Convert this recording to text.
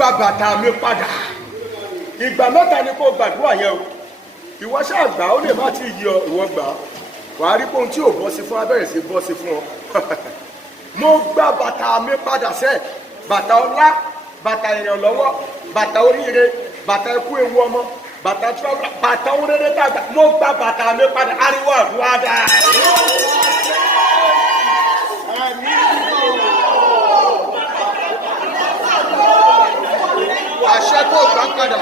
gba bàtà mi padà. Ìgbà mẹ́ta ni kò gbàdúrà yẹn o. Ìwọ ṣáà gbà ó lè má ti yí ọ ìwọ gbà. Wàá rí pé ohun tí ò bọ́ sí fún abẹ́rẹ́ sí bọ́ sí fún ọ. Mo gba bàtà mi padà sẹ́ẹ̀. Bàtà ọlá, bàtà ìrànlọ́wọ́, bàtà oríire, bàtà ikú ewu ọmọ, bàtà tíwájú, bàtà oríire dàgbà. Mo gba bàtà mi padà. Ariwo àdúrà dà. Àṣẹ kò gbà padà.